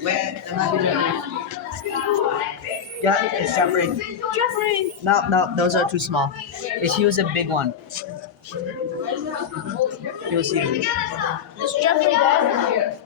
Where am I Jeffrey? Yeah, it's Jeffrey. Jeffrey. No, those are too small. If he was a big one, you'll see. It's Jeffrey there.